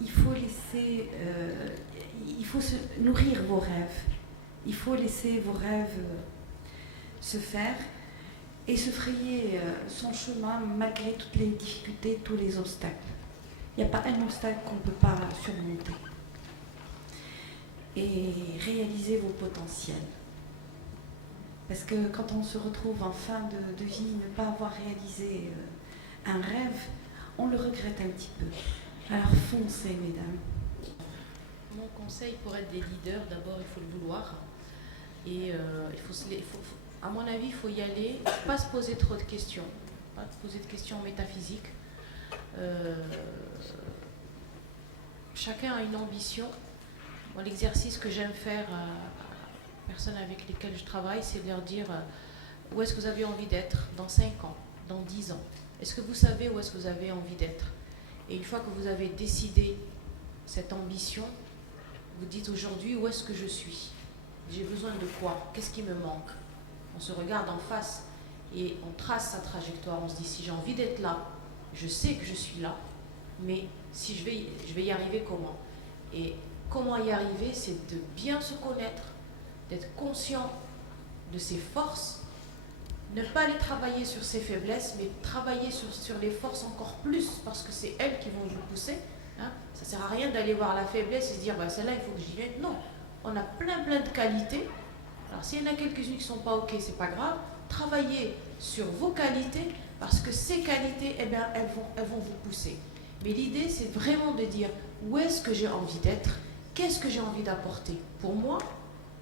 Il faut laisser, il faut nourrir vos rêves. Il faut laisser vos rêves se faire et se frayer son chemin malgré toutes les difficultés, tous les obstacles. Il n'y a pas un obstacle qu'on ne peut pas surmonter. Et réaliser vos potentiels. Parce que quand on se retrouve en fin de vie, ne pas avoir réalisé un rêve, on le regrette un petit peu. Alors foncez, mesdames. Mon conseil pour être des leaders, d'abord il faut le vouloir. Et à mon avis, il faut y aller, pas se poser trop de questions, pas se poser de questions métaphysiques. Chacun a une ambition. Moi, l'exercice que j'aime faire aux personnes avec lesquelles je travaille, c'est de leur dire où est-ce que vous avez envie d'être dans 5 ans, dans 10 ans. Est-ce que vous savez où est-ce que vous avez envie d'être? Et une fois que vous avez décidé cette ambition, vous dites aujourd'hui où est-ce que je suis? J'ai besoin de quoi? Qu'est-ce qui me manque? On se regarde en face et on trace sa trajectoire. On se dit si j'ai envie d'être là, je sais que je suis là, mais si je vais y arriver comment? Et comment y arriver, c'est de bien se connaître, d'être conscient de ses forces, ne pas aller travailler sur ses faiblesses, mais travailler sur les forces encore plus, parce que c'est elles qui vont vous pousser. Hein. Ça ne sert à rien d'aller voir la faiblesse et se dire bah, celle-là, il faut que j'y vienne. Non, on a plein de qualités. Alors s'il y en a quelques-unes qui ne sont pas OK, c'est pas grave. Travaillez sur vos qualités, parce que ces qualités, eh bien, elles vont vous pousser. Mais l'idée, c'est vraiment de dire où est-ce que j'ai envie d'être, qu'est-ce que j'ai envie d'apporter pour moi,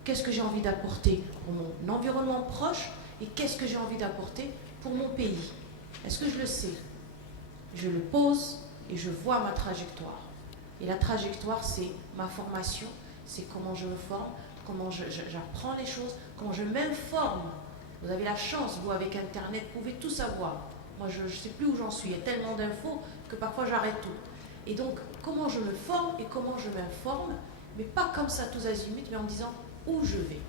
qu'est-ce que j'ai envie d'apporter pour mon environnement proche, et qu'est-ce que j'ai envie d'apporter pour mon pays. Est-ce que je le sais? Je le pose et je vois ma trajectoire. Et la trajectoire, c'est ma formation, c'est comment je me forme, comment j'apprends les choses, comment je m'informe. Vous avez la chance, vous, avec Internet, vous pouvez tout savoir. Moi, je ne sais plus où j'en suis. Il y a tellement d'infos que parfois j'arrête tout. Et donc, comment je me forme et comment je m'informe, mais pas comme ça tous azimuts, mais en me disant où je vais.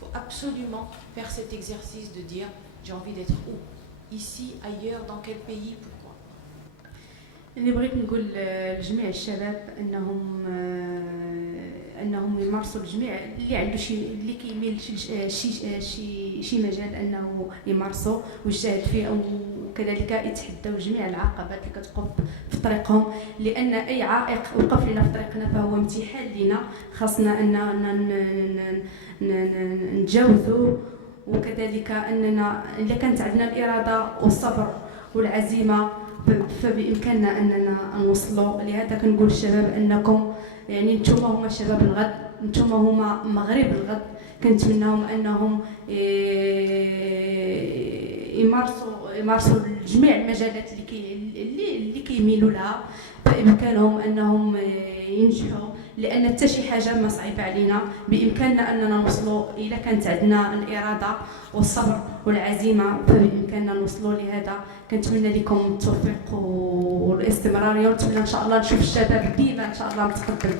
Il faut absolument faire cet exercice de dire j'ai envie d'être où? Ici, ailleurs, dans quel pays, pourquoi? اللي بغيت نقول لجميع الشباب انهم يمارسوا الجميع اللي عنده اللي كيميل شي مجال انه يمارسوا ويجتهد فيه، وكذلك يتحدوا جميع العقبات اللي كتوقف في طريقهم، لان اي عائق وقف لنا في طريقنا فهو امتحان لنا خاصنا ان نتجاوزوه. وكذلك اننا اذا كانت عندنا الاراده والصبر والعزيمه فبامكاننا اننا نوصلوا. لهذا كنقول للشباب انكم يعني نتوما هما شباب الغد، نتوما هما مغرب الغد. كنتمناهم انهم يمارسوا جميع المجالات اللي كيميلوا لها، بامكانهم انهم ينجحوا، لان حتى شي حاجه ما صعيبه علينا. بامكاننا اننا نوصلوا اذا كانت عندنا الاراده والصبر والعزيمه، فبامكاننا نوصلوا. لهذا كنتمنى لكم التوفيق والاستمراريه، ونتمنى ان شاء الله نشوف الشباب ديما ان شاء الله متقدم.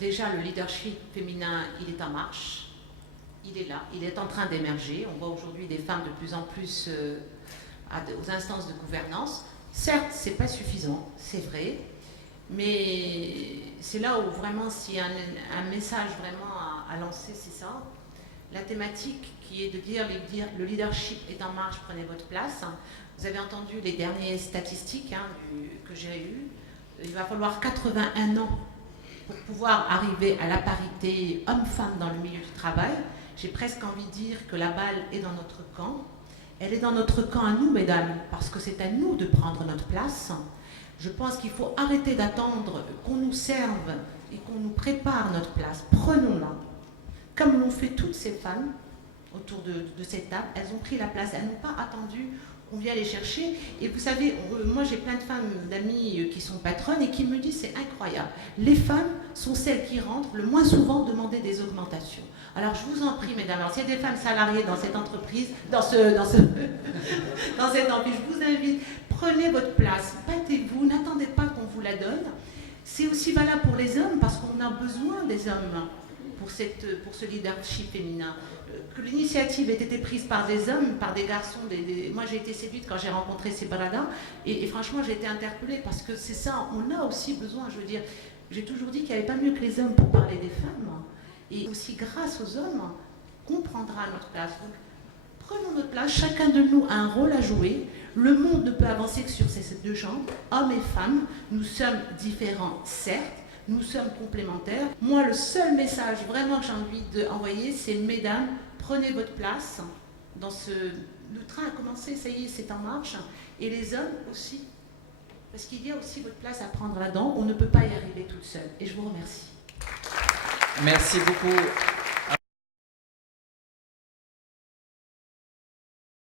Déjà, le leadership féminin, il est en marche, il est là, il est en train d'émerger. On voit aujourd'hui des femmes de plus en plus aux instances de gouvernance. Certes, ce n'est pas suffisant, c'est vrai, mais c'est là où vraiment, s'il y a un message vraiment à lancer, c'est ça. La thématique qui est de dire le leadership est en marche, prenez votre place. Vous avez entendu les dernières statistiques que j'ai eues. Il va falloir 81 ans pour pouvoir arriver à la parité homme-femme dans le milieu du travail. J'ai presque envie de dire que la balle est dans notre camp. Elle est dans notre camp à nous, mesdames, parce que c'est à nous de prendre notre place. Je pense qu'il faut arrêter d'attendre qu'on nous serve et qu'on nous prépare notre place. Prenons-la. Comme l'ont fait toutes ces femmes autour de cette table, elles ont pris la place. Elles n'ont pas attendu qu'on vienne les chercher. Et vous savez, moi j'ai plein de femmes, d'amis qui sont patronnes et qui me disent c'est incroyable. Les femmes sont celles qui rentrent le moins souvent demander des augmentations. Alors je vous en prie, mesdames, alors s'il y a des femmes salariées dans cette entreprise, dans cette entreprise, je vous invite, prenez votre place, battez-vous, n'attendez pas qu'on vous la donne. C'est aussi valable pour les hommes parce qu'on a besoin des hommes pour ce leadership féminin. Que l'initiative ait été prise par des hommes, par des garçons. Moi, j'ai été séduite quand j'ai rencontré ces baladas et franchement, j'ai été interpellée parce que c'est ça, on a aussi besoin, je veux dire, j'ai toujours dit qu'il n'y avait pas mieux que les hommes pour parler des femmes. Et aussi grâce aux hommes, qu'on prendra notre place. Donc, prenons notre place, chacun de nous a un rôle à jouer. Le monde ne peut avancer que sur ces deux jambes, hommes et femmes. Nous sommes différents, certes, nous sommes complémentaires. Moi, le seul message vraiment que j'ai envie d'envoyer, c'est mesdames, prenez votre place dans ce... Le train a commencé, ça y est, c'est en marche. Et les hommes aussi, parce qu'il y a aussi votre place à prendre là-dedans. On ne peut pas y arriver toute seule. Et je vous remercie. Merci beaucoup.